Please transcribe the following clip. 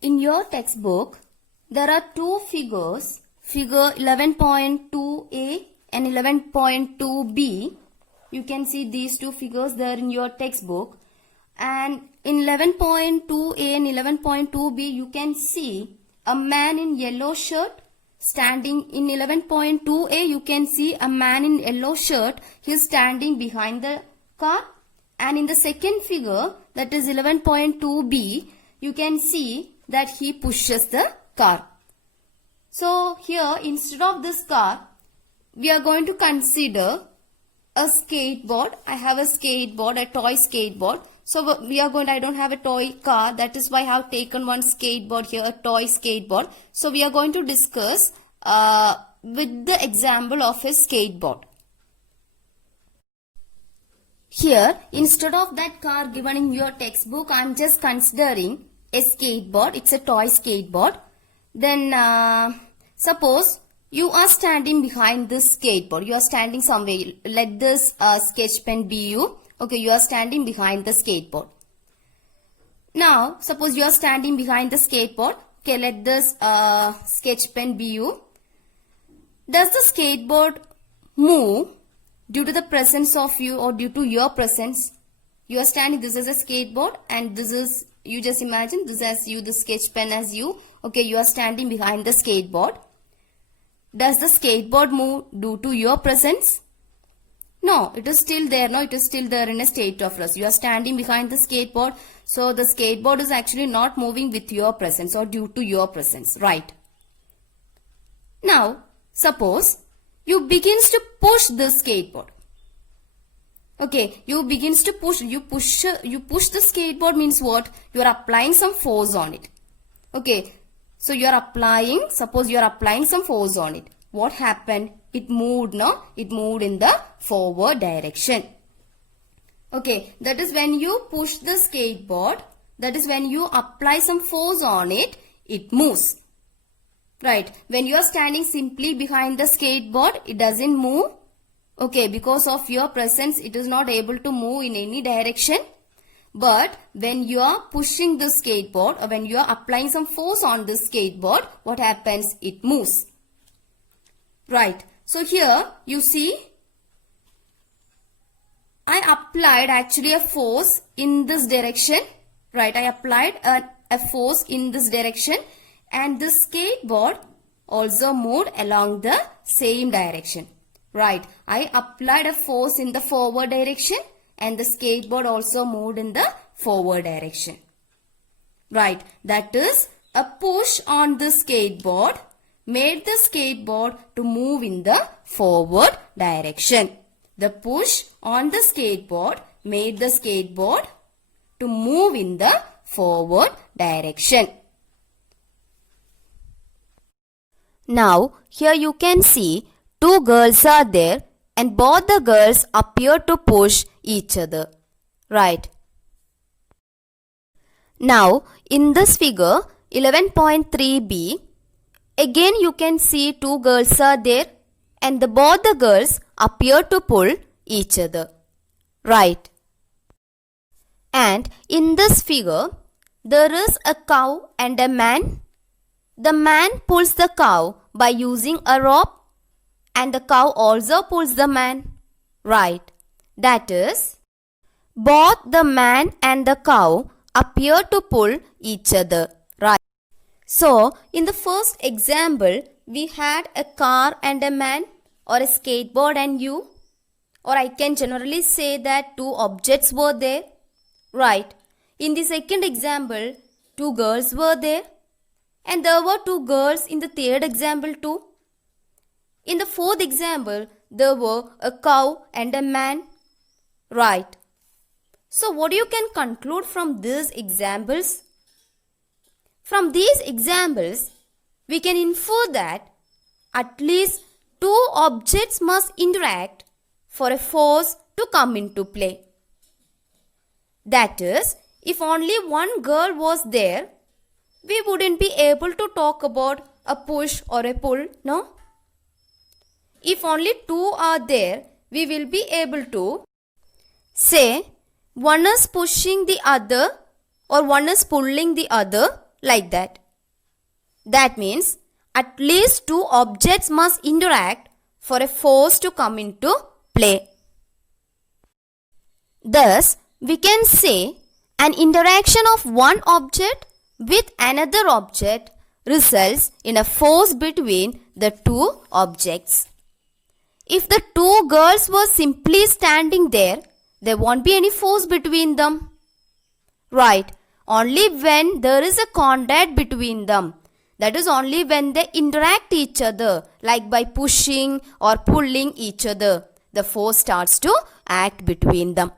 In your textbook, there are two figures, figure 11.2a and 11.2b. You can see these two figures there in your textbook. And in 11.2a and 11.2b, you can see a man in yellow shirt standing. In 11.2a, you can see a man in yellow shirt. He is standing behind the car. And in the second figure, that is 11.2b, you can see that he pushes the car. So here, instead of this car, we are going to consider a skateboard. I have a skateboard, a toy skateboard. So we are going to, I don't have a toy car. That is why I have taken one skateboard here, a toy skateboard. So we are going to discuss with the example of a skateboard. Here, instead of that car given in your textbook, I am just considering a skateboard. It's a toy skateboard. Then suppose you are standing behind this skateboard. You are standing somewhere. Let this sketch pen be you. Okay, you are standing behind the skateboard. Now, suppose you are standing behind the skateboard. Okay, let this sketch pen be you. Does the skateboard move due to the presence of you or due to your presence? You are standing, this is a skateboard, and this is, you just imagine this as you, the sketch pen as you. Okay, you are standing behind the skateboard. Does the skateboard move due to your presence? No, it is still there. No, it is still there in a state of rest. You are standing behind the skateboard. So the skateboard is actually not moving with your presence or due to your presence. Right. Now, suppose you begins to push the skateboard. Okay, you begins to push. You push the skateboard means what? You are applying some force on it. Okay, so you are applying, suppose you are applying some force on it. What happened? It moved, no? It moved in the forward direction. Okay, that is when you push the skateboard, that is when you apply some force on it, it moves. Right, when you are standing simply behind the skateboard, it doesn't move. Okay, because of your presence, it is not able to move in any direction. But when you are pushing the skateboard or when you are applying some force on the skateboard, what happens? It moves. Right. So here you see, I applied actually a force in this direction. Right. I applied a force in this direction, and the skateboard also moved along the same direction. Right. I applied a force in the forward direction, and the skateboard also moved in the forward direction. Right. That is, a push on the skateboard made the skateboard to move in the forward direction. The push on the skateboard made the skateboard to move in the forward direction. Now, here you can see two girls are there, and both the girls appear to push each other. Right. Now, in this figure 11.3b, again you can see two girls are there, and both the girls appear to pull each other. Right. And in this figure, there is a cow and a man. The man pulls the cow by using a rope, and the cow also pulls the man. Right. That is, both the man and the cow appear to pull each other. Right. So, in the first example, we had a car and a man, or a skateboard and you. Or I can generally say that two objects were there. Right. In the second example, two girls were there. And there were two girls in the third example too. In the fourth example, there were a cow and a man. Right. So what you can conclude from these examples? From these examples, we can infer that at least two objects must interact for a force to come into play. That is, if only one girl was there, we wouldn't be able to talk about a push or a pull, no? If only two are there, we will be able to say one is pushing the other or one is pulling the other, like that. That means at least two objects must interact for a force to come into play. Thus, we can say an interaction of one object with another object results in a force between the two objects. If the two girls were simply standing there won't be any force between them. Right, only when there is a contact between them. That is only when they interact each other, like by pushing or pulling each other, the force starts to act between them.